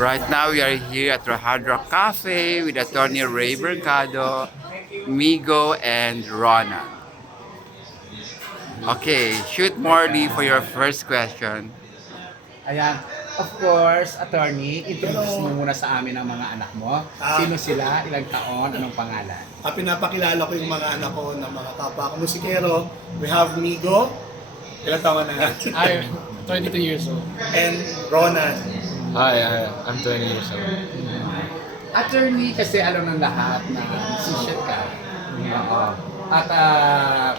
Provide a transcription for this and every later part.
Right now, we are here at Hard Rock Cafe with Attorney Ray Mercado, Migo, and Rona. Okay, shoot Morley for your first question. Ayan. Of course, attorney, introduce mo muna sa amin ang mga anak mo. Sino sila? Ilang taon? Anong pangalan? Pinapakilala ko yung mga anak ko na mga kapwa ko musikero. We have Migo, ilang taon na yan? I'm 22 years old. And Ronan. Hi, I'm 20 years old. Attorney, kasi alam ng lahat na musician ka. Oo. At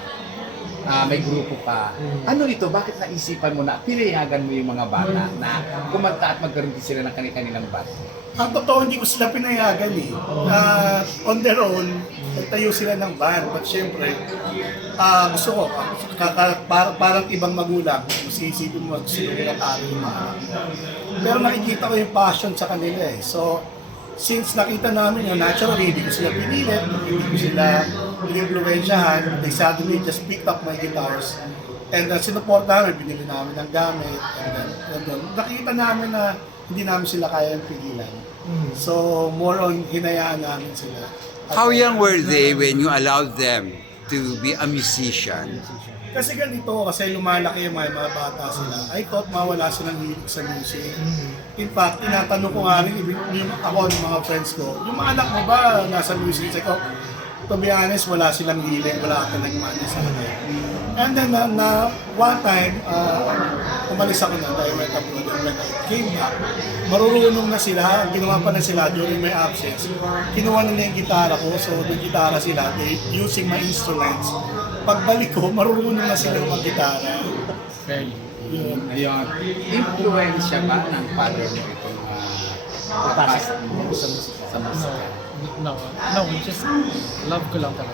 may grupo ka. Ano nito? Bakit naisipan mo na pinayagan mo yung mga bata na kumanta at magkaroon din sila ng kanilang band? Ang totoo, hindi ko sila pinayagan eh. On their own, nagtayo sila ng band. But syempre, gusto ko, parang ibang magulang, masisipin mo, gusto ko natalo yung mga anak mo. Pero nakikita ko yung passion sa kanila eh. So, since nakita namin yun, naturally, hindi ko sila pinilit, hindi ko sila in-influensyahan, they suddenly just picked up my guitars. And sinupport namin, binili namin ng gamit, and then nakita namin na hindi namin sila kayang pigilan. So, more on hinayaan namin sila. How young were they when you allowed them to be a musician? Kasi ganito, kasi lumalaki yung mga bata sila. I thought mawala silang hilig sa music. In fact, tinatanong ko nga rin yung ako ng mga friends ko, yung mga anak mo ba nasa music? Sabi ko, to be honest, wala silang hilig, wala ka nang mani sa akin. And then, one time, umalis ako na dahil went abroad and when I came back, marurunong na sila, ang ginawa pa na sila during my absence. Kinuha nila yung gitara ko, so yung gitara sila, they using my instruments. Pagbalik ko, marurunong na sila mag-gitara. Fairly. Ayun. Influensya ba ng father mo itong papasok mo sa musika? No, just love ko lang talaga.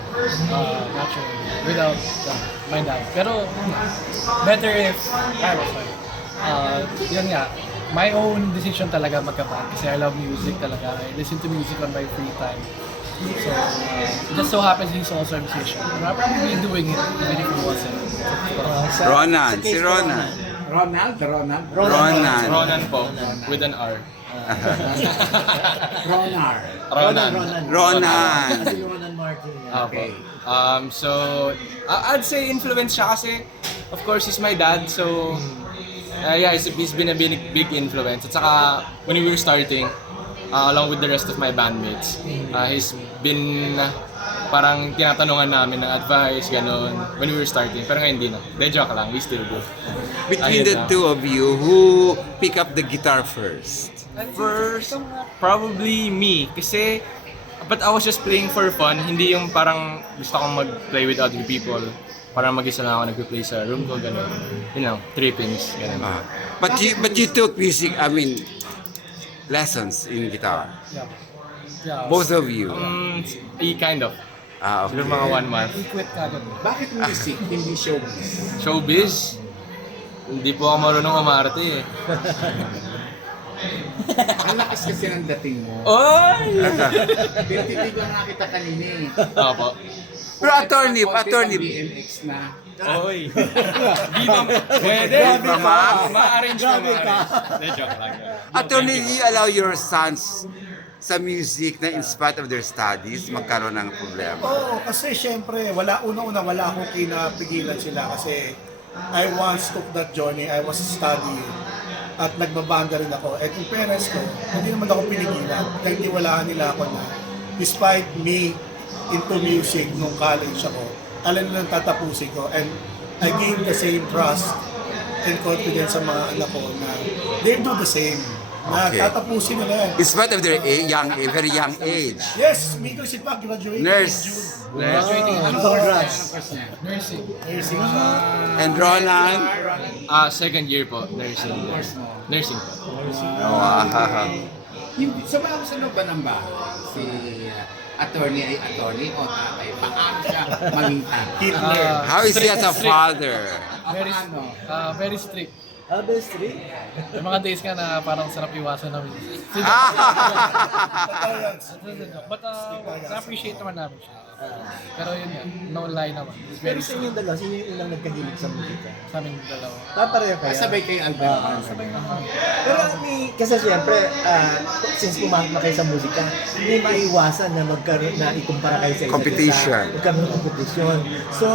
Naturally, without my dad. Pero, better if I was like, yun nga, my own decision talaga magka-band kasi I love music talaga. I listen to music on my free time. So, just so happens he's also a musician. And I'll probably be doing it even if he wasn't. Ronan, si Ronan. Ronald? Ronan. Ronan po, with an R. Ronar. Ronan. Ronan. Ronan Martin. Okay. So, I'd say influence siya kasi, of course, he's my dad. So, yeah, he's been a big influence. At saka, when we were starting, along with the rest of my bandmates, he's been parang tinatanungan namin ng advice, gano'n, when we were starting. Pero ngayon hindi na. De joke lang, we still do. Between the two of you, who pick up the guitar first? First, probably me. Kasi, but I was just playing for fun. Hindi yung parang gusto kong mag-play with other people. Parang mag-isa lang ako nag-play sa room ko, gano'n. You know, trippings, gano'n. But you took music, lessons in guitar. Yeah. Both of you. Kind of. Okay. Siguro mga 1 month. Quit ka agad. Bakit music, hindi showbiz? Showbiz? Hindi po ako marunong umarte eh. Ang lakas kasi ng dating mo. Oy! Tinititigan nga kita kanina eh. Opo. Pero attorney, BMX na. Oy! Di ba? Pwede? Ma-arrange mo. De joke lang. Attorney, do you allow your sons sa music na in spite of their studies magkaroon ng problema? Oo, kasi syempre, wala akong kinapigilan sila kasi I once took that journey, I was studying at nagbabanda rin ako. At yung parents ko, hindi naman ako pinigilan. Kaya tiwalaan nila ako na despite me into music nung college ako, alam nila tatapusin ko. And I gave the same trust and confidence sa mga anak ko na they do the same. Na Okay. tatapusin nila yan. In spite of their very young age. Yes, Miko si Pak graduated Nurse. in June. Graduating. Anong Congrats. course niya? Nursing. Nursing. And Ronan? Second year po, nursing. Course mo? Nursing po. Hindi, sa loob ba ng bahay, si attorney ay attorney o tatay? Paano siya maging tatay? Hitler. How is he as a father? Very, Paano? very strict. Albert Street? May mga days nga na parang sarap iwasan namin. But na-appreciate naman namin siya. Pero yun nga, no lie naman. It's Pero very sa inyong dalawa, sino yung unang nagkahilig sa musika? sa aming dalawa. Papareho kayo? Sabay kayo Albert. Sabay ka. Pero kasi siyempre, since pumasok na kayo sa musika, hindi maiwasan na magkaroon na ikumpara kayo sa isa't isa. Competition. Magkaroon ng competition. So,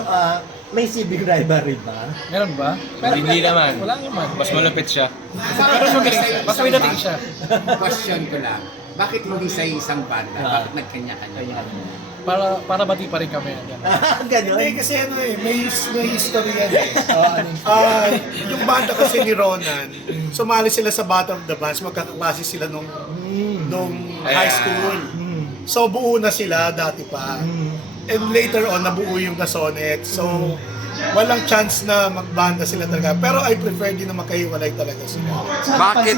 may civic rivalry ba? Meron ba? Pero, Hindi naman. Wala naman. Mas malapit siya. Pero mas magaling. Mas may dating siya. Question ko lang. Bakit hindi sa isang banda? Bakit nagkanya-kanya? Para bati pa rin kami. Ganon? Hindi kasi ano may history yan eh. Ano Yung banda kasi ni Ronan, sumali sila sa Battle of the Bands, magkakaklase sila nung high school. So buo na sila dati pa. And later on, nabuo yung Gasonet. So, walang chance na magbanda sila talaga. Pero I prefer din na magkahiwalay talaga sila.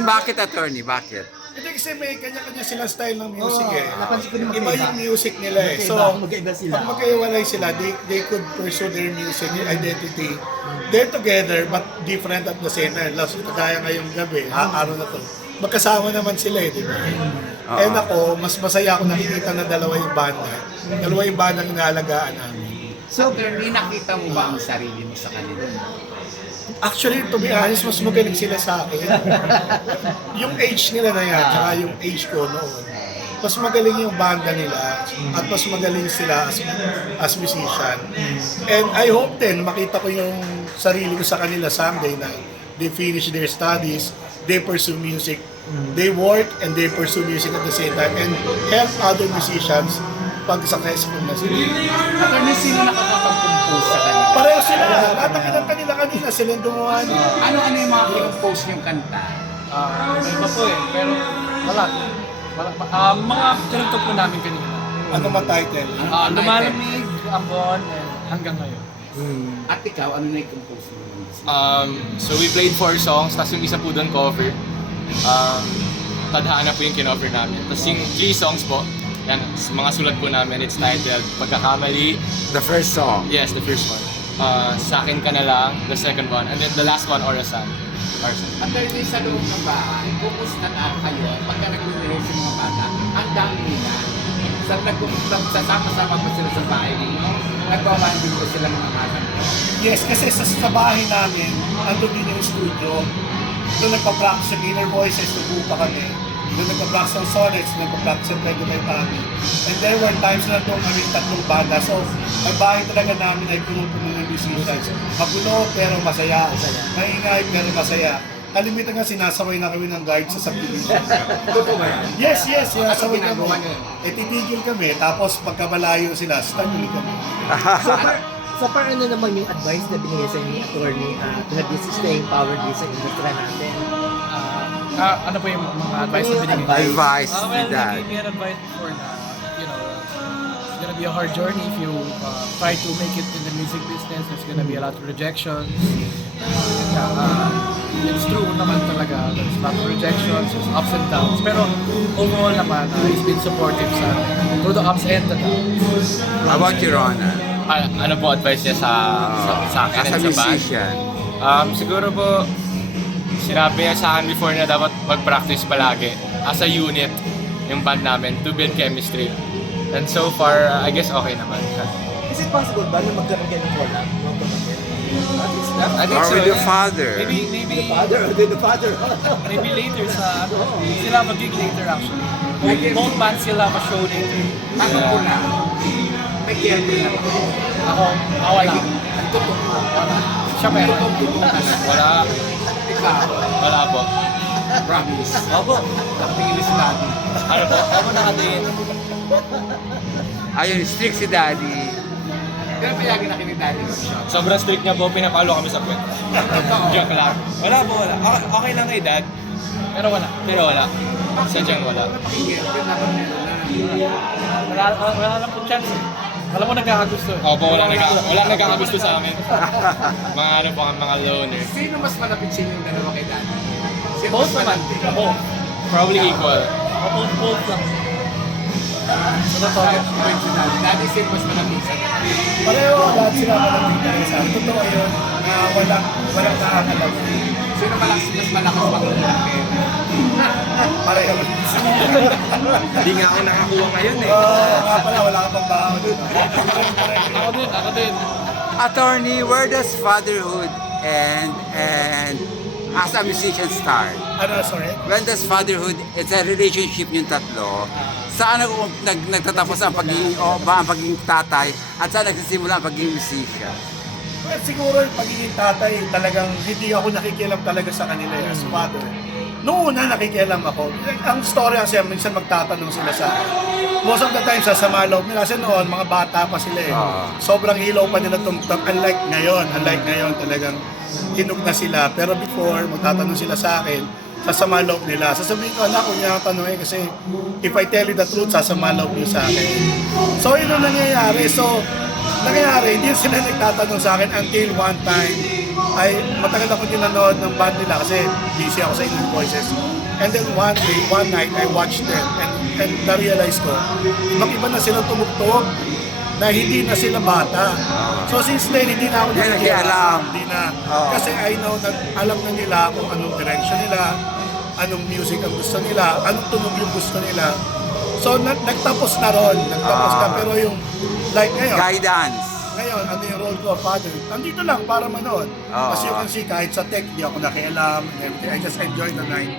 Bakit attorney? Bakit? Hindi kasi may kanya-kanya silang style ng music eh. napansin ko din Iba magkaiba. yung music nila eh. So, magkaiba sila. pag magkahiwalay sila, they could pursue their music identity. They're together but different at the same time. Last, kagaya ngayong gabi, araw na to. Magkasama naman sila eh, di ba? And ako, mas masaya ako nakikita na dalawa yung banda. Dalawa yung banda ang inaalagaan namin. So, attorney, nakita mo ba ang sarili mo sa kanila? Actually, to be honest, mas magaling sila sa akin. Yung age nila na yan, tsaka yung age ko noon. Mas magaling yung banda nila at mas magaling sila as musician. And I hope din makita ko yung sarili ko sa kanila someday na they finish their studies, they pursue music, they work and they pursue music at the same time and help other musicians pag successful na sila. Attorney, sino nakakapag-compose sa kanila? Pareho sila. Lahat ng kinanta nila kanina, sila yung gumawa niya. Ano yung mga compose niyong kanta? Iba po eh. Pero wala. Mga tinugtog po namin kanina. Ano man title? Lumalamig, Ambon, and hanggang ngayon. At ikaw, ano na yung compose mo? So we played 4 songs, tapos yung isa po doon cover. Tadhana po yung kinover namin. Tapos yung 3 songs po, yan, mga sulat po namin, it's titled Pagkakamali. The first song. Yes, the first one. Sa akin ka na lang, the second one. And then the last one, Orasan. Attorney, sa loob ng bahay, kumusta na kayo pagka nag-rehearse yung mga bata? Ang dami nila. Sasama-sama ba sila sa bahay ninyo? Nagpapanding ko sila ng mga bata? Yes, kasi sa bahay namin, ando din yung studio. Doon nagpa-practice sa Inner Voices, nagbuo pa kami. Doon nagpa-practice ng Sonnets, nagpa-practice ng Pego Kay Pami. And there were times na doon kami tatlong banda. So, ang bahay talaga namin ay puno-puno ng musicians. Magulo pero masaya. Maingay pero masaya. Kalimitan nga sinasaway na kami ng guard sa subdivision. Totoo ba yan? Yes, sinasaway kami. ginagawa niyo? Titigil kami, tapos pagka malayo sila, start ulit kami. So, ano naman yung advice na binigay sa inyo, attorney, to have this staying power din sa industry natin? Ano po yung mga advice na binigay? Advice Well, ni Dad. we had advice before na, it's gonna be a hard journey if you try to make it in the music business. There's gonna be a lot of rejections. It's true naman talaga. There's a lot of rejections, there's ups and downs. Pero overall naman, he's been supportive through the ups and the downs. How about you, Rona? Ano po advice niya sa akin As a at sa band? musician. Siguro po, sinabi niya sa akin before na dapat mag-practice palagi as a unit yung band namin to build chemistry. And so far, I guess okay naman siya. Is it possible ba na magkaroon kayo ng collab? I think Or so. with your father? Maybe The father. maybe later sa sila mag-gig later actually. Both bands sila ma-show later. Tanong ko lang, may girlfriend na ba? Ako, wala. Nagtutong ko. Siya meron. Tutong ka na. Wala. Ikaw, Wala po. promise. Opo. Nakatingin si Daddy. Ano po? Ako nakatingin. Ayun, strict si Daddy. Pero payagan na kini Daddy mag-shot. Sobrang strict niya po, pinapalo kami sa puwet. Joke lang. Wala po, wala. Okay lang kay Dad. Pero wala. Pero wala. Sadyang wala. Pakingirlfriend na na. Wala lang po chance eh. Alam mo nagkakagusto eh. Opo, wala nagkakagusto sa amin. Mga ano po, mga loner. Sino mas malapit sa inyong dalawa kay Daddy? Sino Both mas naman. malapit? Both. Probably equal. Both lang. Sa totoo. Point si Daddy. Daddy, sino mas malapit sa Daddy? Pareho, lahat sila malamig tayo sa akin. Totoo yun, na walang nakakalam. Si Sino mas malakas mag-ulang pera? Pareho. Hindi nga ako nakakuha ngayon eh. Nga pala, wala ka pang baon. Ako din. Attorney, where does fatherhood and as a musician start? Ano, sorry? When does fatherhood, it's a relationship yung tatlo, saan nagtatapos ang pagiging, ang pagiging tatay at saan nagsisimula ang pagiging musician? Well, siguro yung pagiging tatay, talagang hindi ako nakikialam talaga sa kanila as father. Noong una nakikialam ako. Ang story kasi minsan magtatanong sila sa akin. Most of the time sasama loob nila. Kasi noon, mga bata pa sila eh. Sobrang hilaw pa nila tumtong. Unlike ngayon talagang hinug na sila. Pero before, magtatanong sila sa akin, sasama loob nila. Sasabihin ko, anak, huwag niya tanongin kasi if I tell you the truth, sasama loob niyo sa akin. So, yun ang nangyayari. Hindi sila nagtatanong sa akin until one time ay matagal ako dinanood ng band nila kasi busy ako sa Inner Voices. And then one night, I watched them and na-realize ko, mag-iba na silang tumugtog na hindi na sila bata. So since then, hindi na ako nakikialam. Hindi na. Kasi I know na alam na nila kung anong direction nila, anong music ang gusto nila, anong tunog yung gusto nila. So nagtapos na ron. Pero yung like ngayon, Guidance. ngayon, ano yung role ko, father? Nandito lang para manood. As you can see, kahit sa tech, di ako nakialam and everything. I just enjoy the night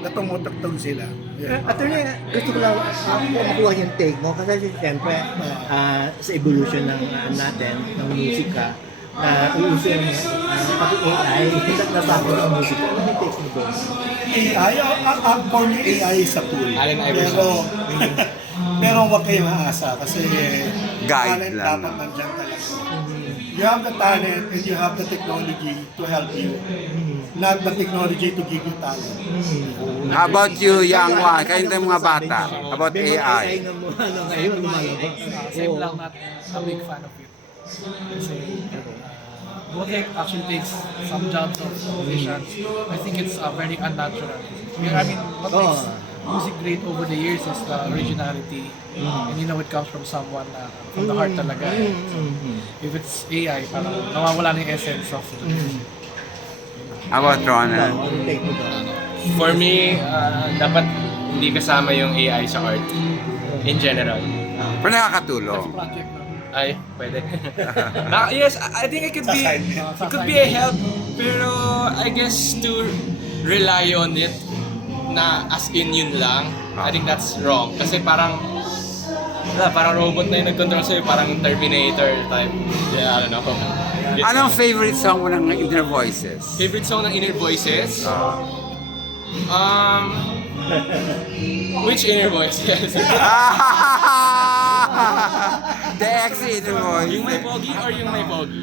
na tumutugtog sila. Yeah. Attorney, gusto ko lang makuha yung take mo kasi siyempre sa evolution ng natin, ng musika, na uuso yung pati AI, nasabi ng musika. Ano yung take mo doon? AI, for me, AI is a tool. Allen Iverson. Pero wag kayong aasa kasi Guide talent lang. dapat nandyan talaga. You have the talent and you have the technology to help you. Not the technology to give you talent. How about you, young one? Kayo ng mga bata. About May mga AI. na mo, ngayon, lumalabas. Same lang, not a big fan of it. Kasi Gothic actually takes some jobs of musicians. I think it's very unnatural. I mean, what makes music great over the years is the originality. And you know it comes from someone from the heart talaga. If it's AI, parang nawawala na yung essence of the music. How about Ronald? Ano yung take mo doon? For me, dapat hindi kasama yung AI sa art. In general. Pero nakakatulong. Project na. Ay, pwede. Yes, I think it could be a help, pero I guess to rely on it na as in yun lang, I think that's wrong. Kasi parang robot na yung nag-control sa'yo, parang Terminator type. Yeah, I don't know. Anong favorite song mo ng Inner Voices? Favorite song ng Inner Voices? Which Inner Voices? The ex Inner Voices. Yung may pogi or yung may pogi?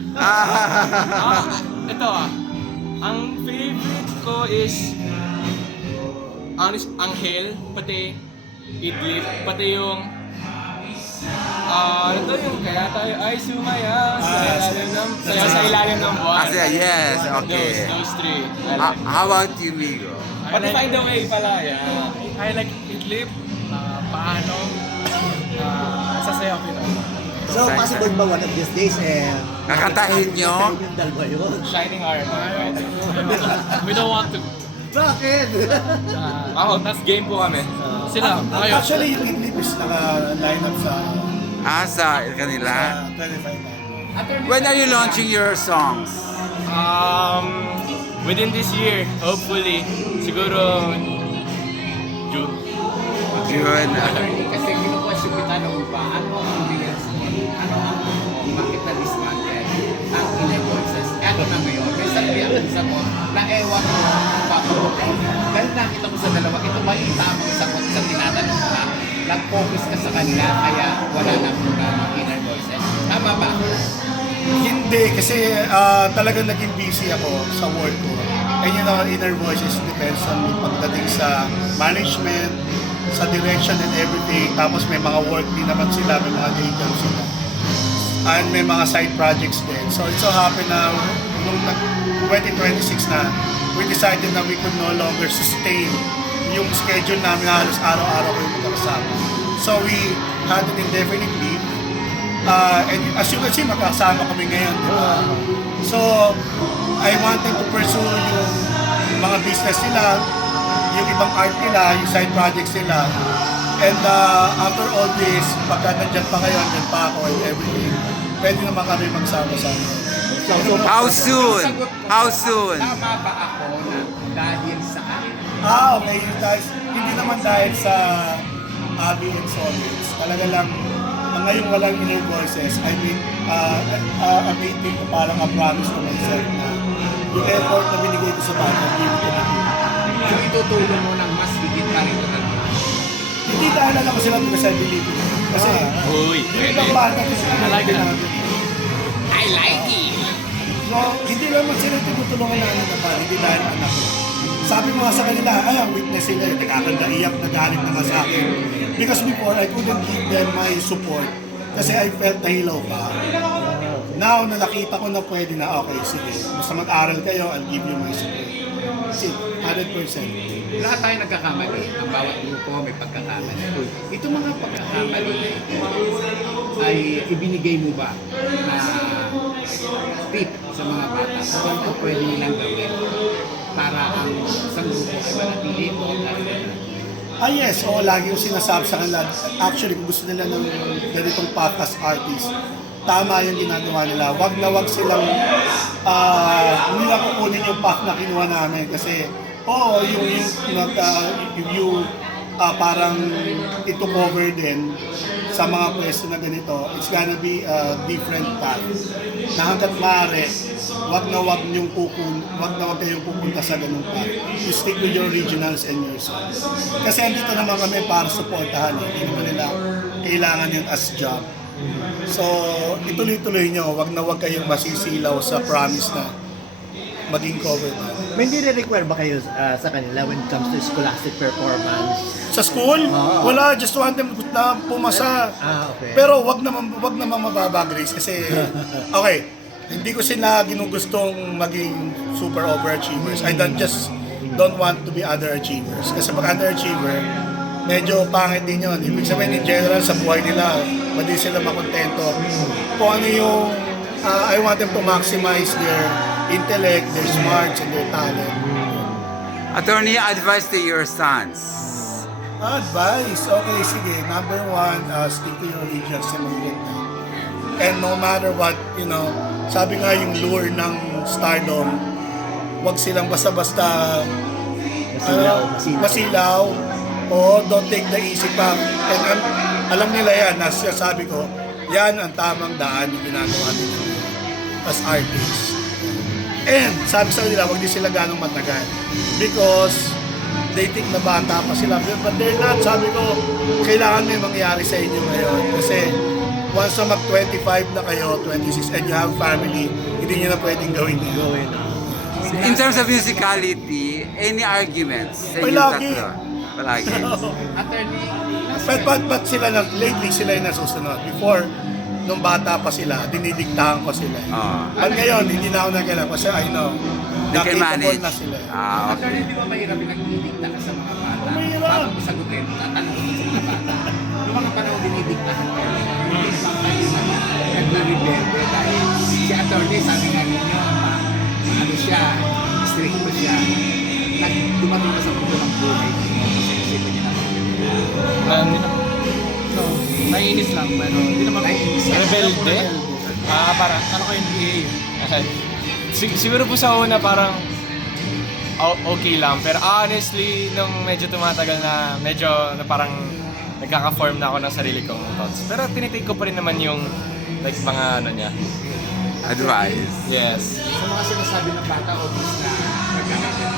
Ito ang favorite ko is honest, Anghel, pati Idlip, pati yung ito yung kaya tayo ay sumaya sa ilalim ng buwan. Yes, okay. Those three. I like. How about you, Migo? Pati Find a Way pala, yeah. I like Idlip, paano, sasayaw ko yun. So, possible ba one of these days, Kakantahin nyo? yung dalawa yun? Shining Armor. We don't want to. Bakit? Ako, tas game po kami. Sila, ngayon. Actually, yung Idlip is naka-line up sa Sa kanila? 25. When are you launching your songs? Within this year, hopefully, siguro June. Yun. Kasi kinukwestiyon kita nung ba, ano ang audience mo? Ano ang bakit na dismantle ang Inner Voices? Ano na ngayon? May sabi ang isa mo na ewan mo papabukin. Dahil nakita mo sa dalawa, ito ba yung tamang sagot sa tinatanong ka? Nag-focus ka sa kanila, kaya wala na muna ang Inner Voices. Tama ba? Hindi, kasi talagang naging busy ako sa work ko. And you know, Inner Voices depends on me pagdating sa management, sa direction and everything. Tapos may mga work din naman sila, may mga day jobs sila. And may mga side projects din. So it so happened na nung 2026 na, we decided na we could no longer sustain yung schedule namin na halos araw-araw ko yung magkakasama. So we had an indefinite leave. And as you can see, magkasama kami ngayon, di ba? So, I wanted to pursue yung mga business nila, yung ibang art nila, yung side projects nila. And after all this, pagka nandyan pa kayo, nandyan pa ako and everything, pwede naman kami magsama-sama. How soon? How soon? Tama ba ako na dahil sa kanila? Okay. Guys, hindi naman dahil sa Abby and Solids. Talaga lang, ngayong walang inner voices, I mean, amazing ko parang a promise to myself na yung effort na binigay ko sa banda, give it to me. So itutulong mo ng mas higit pa rin ito. Hindi dahil alam ko sila because I believe in it. Kasi, Uy, yung ibang banda kasi sila I like that. I like it! So, hindi naman sila tinutulungan namin na parang, hindi dahil anak ko. Sabi mo nga sa kanila, witness sila, nagkakanda, iyak, nagalit naman sa akin. Because before, I couldn't give them my support kasi I felt nahilaw ka. Now, na nakita ko na pwede na, okay, sige, basta mag-aral kayo, I'll give you my support. Kasi, 100%. Lahat tayo nagkakamali. Ang bawat grupo may pagkakamali. Ito mga pagkakamali na ito ay ibinigay mo ba na tip sa mga bata kung ito pwede nilang gawin para ang isang grupo ay manatili ito at lalo. Yes, lagi yung sinasabi sa kanila. Actually, kung gusto nila ng ganitong podcast artist, tama yung ginagawa nila. Wag na wag silang hindi na kukunin yung path na kinuha namin kasi parang ito cover din sa mga pwesto na ganito, it's gonna be a different path. Na hanggat maaari, wag na wag kayong pupunta sa ganung path. You stick with your originals and your songs. Kasi andito naman kami para supportahan. Hindi naman nila kailangan yun as job. So, ituloy-tuloy nyo. Wag na wag kayong masisilaw sa promise na maging cover band. May nire-require ba kayo sa kanila when it comes to scholastic performance? Sa school, wala, just want them na pumasa. Okay. Pero wag naman mababa grades kasi okay, hindi ko sila ginugustong maging super overachievers. I don't want to be underachievers. Kasi pag underachiever, medyo pangit din yun. Ibig sabihin in general sa buhay nila, hindi sila makontento. Kung ano yung I want them to maximize their intellect, their smarts, and their talent. Attorney, advice to your sons. Advice? Okay, sige. Number one, stick to your regions and mag-get na. And no matter what, sabi nga yung lure ng stardom, wag silang basta-basta masilaw o don't take the easy path. And alam nila yan, sabi ko, yan ang tamang daan yung ginagawa nila as artists. And sabi sa nila, wag din sila ganong matagal. Because they think na bata pa sila. But they're not. Sabi ko, kailangan may mangyari sa inyo ngayon. Kasi once na mag-25 na kayo, 26, and you have family, hindi nyo na pwedeng gawin yun. In terms of musicality, any arguments sa inyong Palagi. tatlo? Palagi. Attorney, But sila lately sila yung nasusunod. Before, nung bata pa sila, dinidiktahan ko sila. At ngayon, hindi na ako nagkala kasi I know, They can manage. na sila. attorney, Okay. di ba mahirap pinagdidikta ka sa mga bata? Mahirap. Bago mo sagutin, tatanungin mo sa mga bata. Noong mga panahon dinidiktahan ko, hindi ba kayo nagre-rebelde dahil si attorney, sabi nga ninyo, ano siya, stricto siya. Dumating na sa punto ng buhay, kasi isipin niya naman. No, naiinis lang, pero hindi naman Naiinis lang. Rebelde? Parang, ano ko yung PA? Siguro po sa una parang okay lang. Pero honestly, nung medyo tumatagal na, medyo na parang nagkaka-form na ako ng sarili kong thoughts. Pero tinitake ko pa rin naman yung like mga ano niya. Advice. Yes. Sa mga sinasabi ng bata, obvious na nagkakaroon.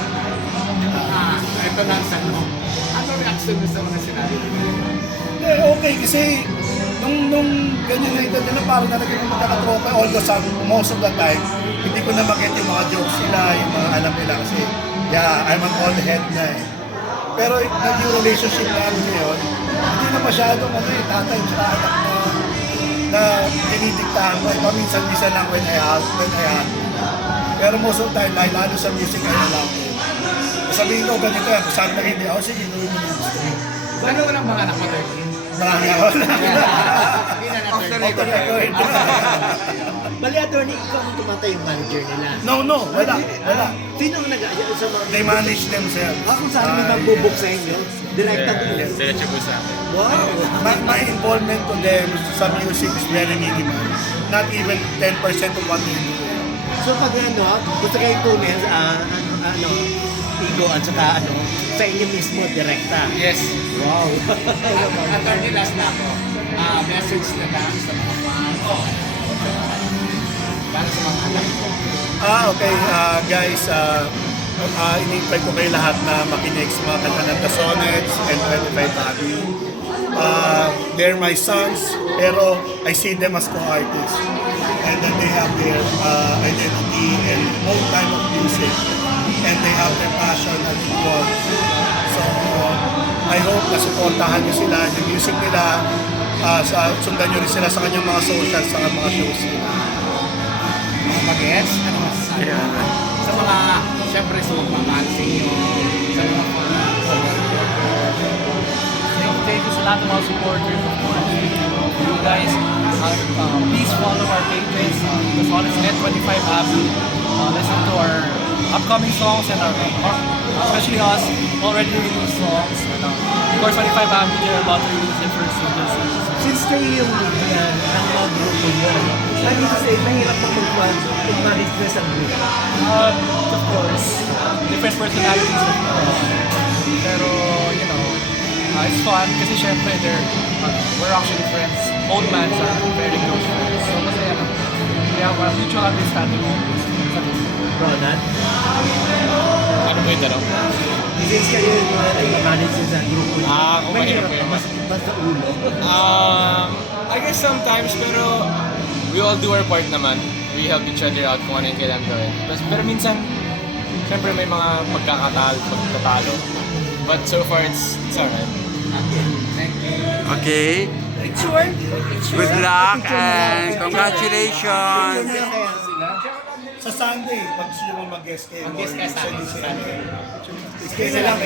Ito na ang tanong. Ano reaction mo sa mga sinabi nila? Okay, kasi nung ganyan na ito, parang nalagyan ng magkakatropa, although most of the time, hindi ko na makita yung mga jokes nila, yung mga alam nila kasi, I'm an old head na eh. Pero yung relationship namin ngayon, hindi na masyadong tatay sa anak na dinidiktahan ko. Paminsan-minsan lang when I have. Pero most of the time, lalo sa music, I allow it. Sabihin ko, ganito yan, kung saan na hindi, sige, gawin mo na gusto mo. Ano lang mga anak mo, Turkey? Marami ako. Hindi na na Off the Turkey. record. Bali, attorney, ikaw ang tumatay yung manager nila. No, wala. Sino ang sa mga... They manage themselves. Kung saan may magbubuk sa inyo, direktang ulit. Diretso po sa akin. Wow! My involvement to them sa music is very minimal. Not even 10% of what they do. So pag gusto kayo tunin, Igo at saka sa inyo mismo, direkta. Yes. Wow! Attorney, last na ako. Message na lang sa mga fans. Para sa mga anak ko. Okay. Guys, ini-invite ko kayo lahat na makinig sa mga kanta ng The Sonnets and 25 Avenue. They're my sons, pero I see them as co-artists. And then they have their identity and own type of music. And they have their passion as equal. So, I hope na supportahan niyo sila, yung music nila, sundan niyo rin sila sa kanyang mga socials, sa mga shows nila. Mga bagets, ano masasabi? Sa mga, syempre sa magmamahal sa inyo, sa mga Thank you sa lahat ng mga supporters, of course. You guys, please follow our pages. The Sonnets Net 25 app. Listen to our upcoming songs and our, especially us, already released songs. And, of course, 25 app, they're about to release their first single soon. Since kayo yung ang mga grupo nyo, sabi ko sa'yo, mahirap mag-manage na sa group. Of course, different personalities, of course. Pero, you know, it's fun kasi syempre we're actually friends. Old mans are very close friends. So masaya lang. We have a mutual understanding always. Ronald, Ano po yung tanong? since kayo yung manage sa grupo nyo, Kung mahirap po yun. mas sa ulo. I guess sometimes, pero we all do our part naman. We help each other out kung ano yung kailangan gawin. Pero minsan, syempre may mga pagkatalo. But so far, it's alright. Okay. Good luck and congratulations. Sa Sunday, pag gusto nyo mag-guest kayo, Mag-guest kayo sa amin sa Sunday. Kayo na lang.